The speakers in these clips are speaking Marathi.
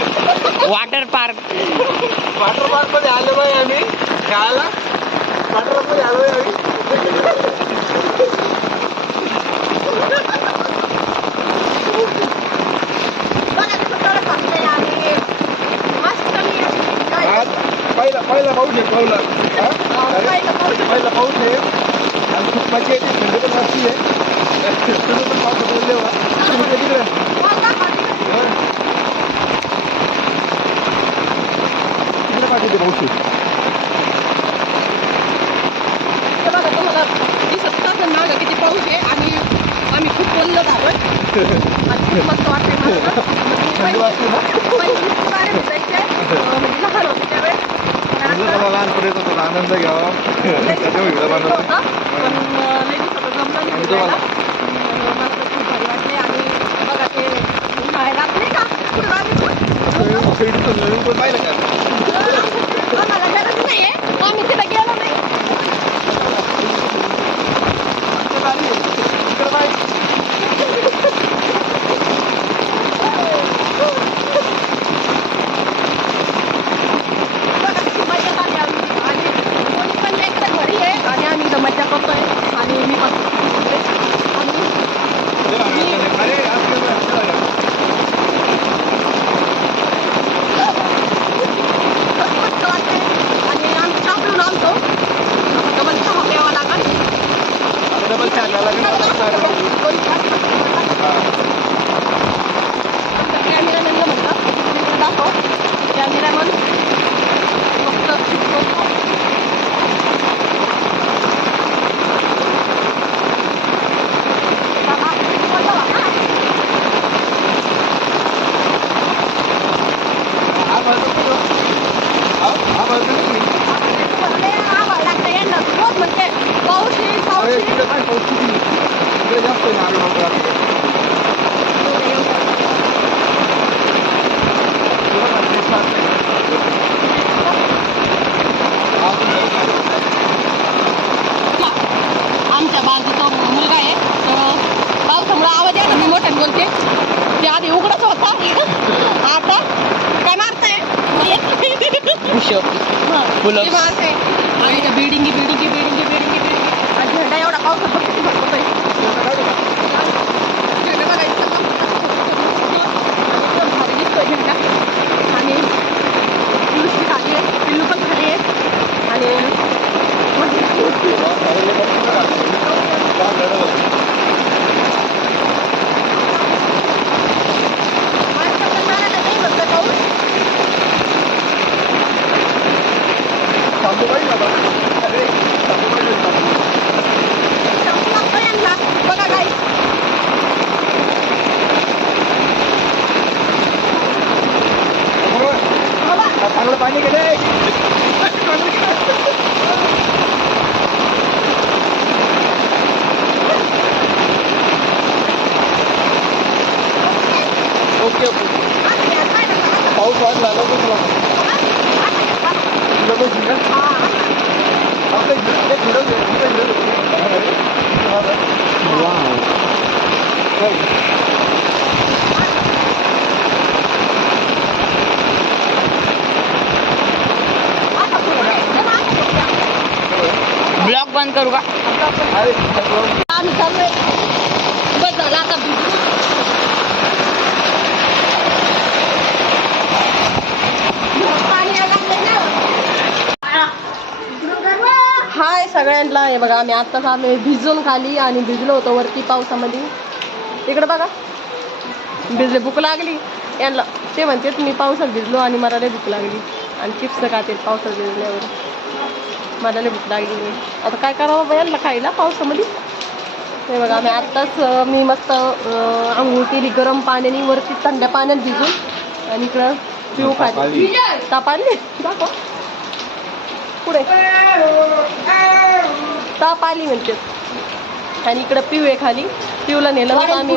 Water park. वॉटर पार्कमध्ये आलो बाई आम्ही खेळायला. वॉटर पार्कमध्ये आलो आम्ही. पहिला पहिला पाऊस आहे पहिला. हा? पहिला पाऊस आहे. आणि खूप मजा येते थंडी पण मस्ती आहे तुम्ही पण पाऊस बोलले वा तुम्ही कधी पाऊस बघा तुम्हाला दिसत मागं किती पाऊस आहे आम्ही खूप बोललो आणि खूप मस्त वाटते लहान होते त्यावेळेस लहानपणीचा थोडा आनंद घ्यावा त्याच्यामुळे पण लई दिवसाचं जमलं नाही फिरायला. अं, मला खूप भारी वाटले आणि बघा ते नाही का कुठं नवीन पण पाहिलं का आम्हाला गरज नाहीये आम्ही तिथे गेलो नाही इकडे बाई आहे. इकडे बाई. बघा किती मजा आली आमची आणि कोणी पण लेकरं घरी आहे आणि आम्ही इथं मजा करतोय आणि मी पण आणि अरे आज केलं, आज केलं. मस्त वाटतंय आणि आम्ही चापलून आलतो डबल चहा प्यावा लागल आता डबल चहा घ्यायला लागेल, आता चहा घ्यायला लागेल. कॅमेरामॅनला म्हणतात दाखव कॅमेरामॅन मस्त शिकतो बाबा, बोलला बाबा. हा बाजू कुठं? हा? हा बाजू नाही. भरले आभाळ लागतं यांना. रोज म्हणते पाऊस येईल पाऊस अरे, येईल इकडे काय पाऊस किती? इकडे जास्त आहे? आमच्या बाजूचा मुलगा आहे तर पावसामुळे आवाज यायला मी मोठ्याने बोलते ते आधी उघडच होता आता काय मारताय हा. ते मारते आणि त्या बिल्डिंगी बिल्डिंगी बिल्डिंगी Out चांगलं पाणी गेले ओके ओके आता घ्या, काय नका, पाऊस वाढला लवकर चला आता घ्या, आता घ्या. लगेच निघा. हा, आता. आपलं इकडे- एक मिनिट, एक मिनिट. चल. आता पुढे घ्या. जरा आता पुढे घ्या. ब्लॉग बंद करू का? आम्ही बस झालं आता हाय सगळ्यांना. हे बघा आम्ही आत्ताच आलोय भिजून खाली आणि भिजलो होतो वरती पावसामध्ये. इकडे बघा. भिजले भूक लागली. यांना ते म्हणतात मी पावसात भिजलो आणि मला लय भूक लागली. आणि चिप्स खाते पावसात भिजल्यावर. मला लय भूक लागली. आता काय करावं बा यांना खायला पावसामध्ये. हे बघा आम्ही आत्ताच मी मस्त आंघोळ केली गरम पाण्याने वरती थंड्या पाण्यात भिजून. आणि इकडं पिऊ. खाली. ताप आली? दाखव. पुढे. ताप आली म्हणते. आणि इकडं पिऊ आहे खाली. पिऊला नेलं होतं आम्ही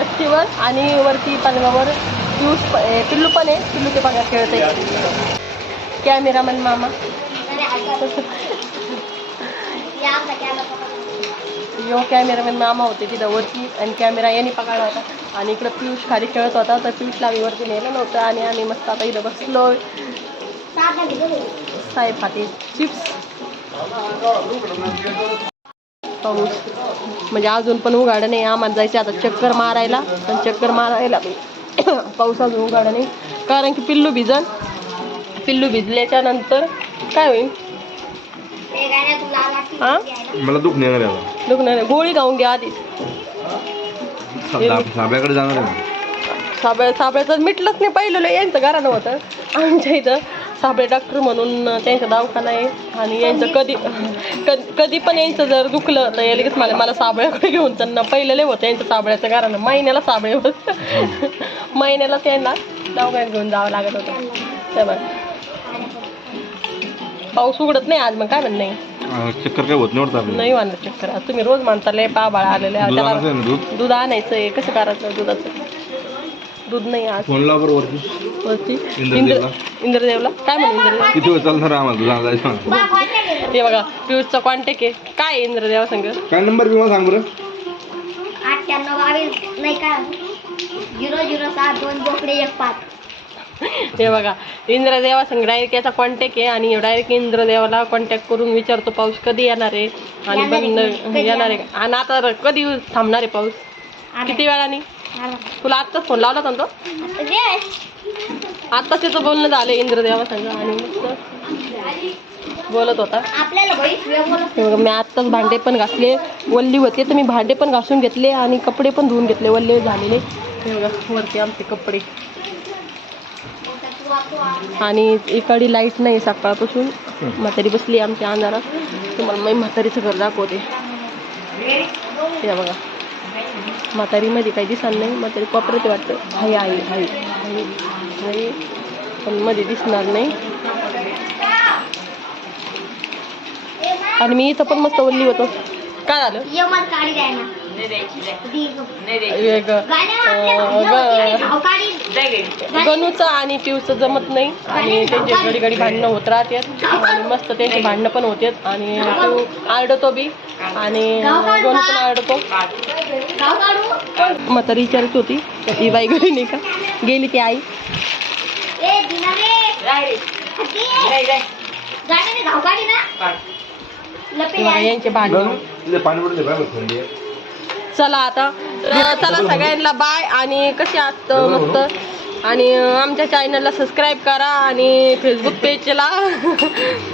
गच्चीवर आणि वरती पलंगावर पिऊस प- ए, पिल्लू पण आहे. पिल्लू ते बघा खेळते कॅमेरामॅन मामा. यो कॅमेरामॅन मामा होते तिथं वरती आणि कॅमेरा यांनी पकडला होता. आणि इकडं पियुष खाली खेळत होता तर पियुषला आम्ही वरती नेलं नव्हतं आणि आम्ही मस्त आता इथं बसलो साहेब खाते चिप्स पाऊस. म्हणजे अजून पण उघाडं नाही आम्हाला जायचं आता चक्कर मारायला. पण चक्कर मारायला पाऊस अजून उघाडं नाही. कारण की पिल्लू भिजन. पिल्लू भिजल्याच्या नंतर काय होईल? हा? मला दुख नेणार आहे आता. दुखणार आहे. गोळी खाऊन घ्या साब- साब्याकडे जाणार आहे साबळे साबळेचं मिटलंच नाही. पहिलं यांचं घरानं होतं. आमच्या इथं साबळे डॉक्टर म्हणून त्यांचा दवाखाना आहे. आणि यांचं कधी कधी कधी पण यांचं जर दुखलं तर हे लगेच मला मला साबळ्याकडे घेऊन त्यांना पहिलं लय होतं. यांचं साबळ्याचं घरानं महिन्याला साबळे होत. महिन्याला त्यांना दवाखान्यात घेऊन जावं लागत होतं. ते बघ पाऊस उघडत नाही आज मग काय म्हणणं नाही चक्कर काय होत आपल्याला. नाही म्हणत चक्कर. आज तुम्ही रोज म्हणता लय पा बाळा आलेले आहे. दूध आणायचं आहे ना दूध? दूध आणायचं आहे. कसं करायचं दुधाचं? दूध नाही आज. फोन लाव बरं वरती. वरती? इंद्रदेवला. इंद्र इंद्रदेवला? काय म्हणू इंद्रदेव? किती वेळ चालणार आहे आम्हाला तुला जायचं ते बघा पियुषचा कॉन्टॅक्ट आहे. काय आहे इंद्रदेवा संग? काय नंबर बी मला सांग बरं? अठ्ठ्याण्णव बावीस नाही का? झिरो झिरो सात दोन बोकडे एक पाच. ते बघा इंद्रदेवा संग डायरेक्ट याचा कॉन्टॅक्ट आहे आणि डायरेक्ट इंद्रदेवाला कॉन्टॅक्ट करून विचारतो पाऊस कधी येणार आहे? आणि येणार आहे येणार? आणि आता कधी थांबणार आहे पाऊस? किती वेळाने? तुला आत्ताच फोन लावला तो? आत्ताच त्याचं बोलणं झालं इंद्रदेवा संग आणि बोलत होता. हे मी आत्ताच भांडे पण घासले. वल्ली होते तर मी भांडे पण घासून घेतले आणि कपडे पण धुवून घेतले. वल्ले झालेले. हे वरती आमचे कपडे. आणि इकडे लाइट नाही सकाळपासून. म्हातारी बसली आमच्या अंधारात. तुम्हाला मी म्हातारीचं घर दाखवते. हे बघा. म्हातारीमध्ये काही दिसणार नाही म्हातारी कोपऱ्यात वाटतं हाय आई हाय हाय हाय. पण मध्ये दिसणार नाही. आणि मी इथं पण मस्त वल्ली होतो. काय झालं? मग गणूचं आणि पिऊचं जमत नाही. आणि त्यांचे घडी घडी भांडणं होत राहतात. आणि मस्त त्यांचे भांडणं पण होतात. आणि पिऊ आरडतो बी. आणि गणू पण आरडतो. गाव काढू. म्हातारी विचारत होती ती बाई घरी नाही का? गेली ती आई. ए दिना रे. गाण्याने गाव काढी. ना यांचे भांडणं तिथे पाणी पडले बाय थंडी आहे. चला आता चला सगळ्यांना बाय आणि कसे आहात मस्त आणि आमच्या चॅनलला सबस्क्राईब करा आणि फेसबुक पेजला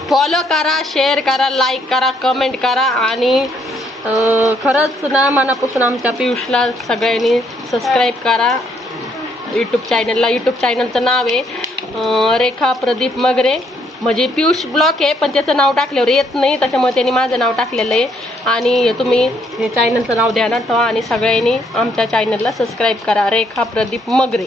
फॉलो करा शेअर करा लाईक करा कमेंट करा. आणि खरंच ना मनापासून आमच्या पियुषला सगळ्यांनी सबस्क्राईब करा. यूट्यूब चॅनलला यूट्यूब चॅनलचं नाव आहे रेखा प्रदीप मगरे. म्हणजे पियुष ब्लॉक आहे पण त्याचं नाव टाकल्यावर येत नाही त्याच्यामुळे त्यांनी माझं नाव टाकलेलं आहे. आणि तुम्ही हे चॅनलचं नाव ध्यानात ठेवा आणि सगळ्यांनी आमच्या चॅनलला सबस्क्राईब करा. रेखा प्रदीप मगरे.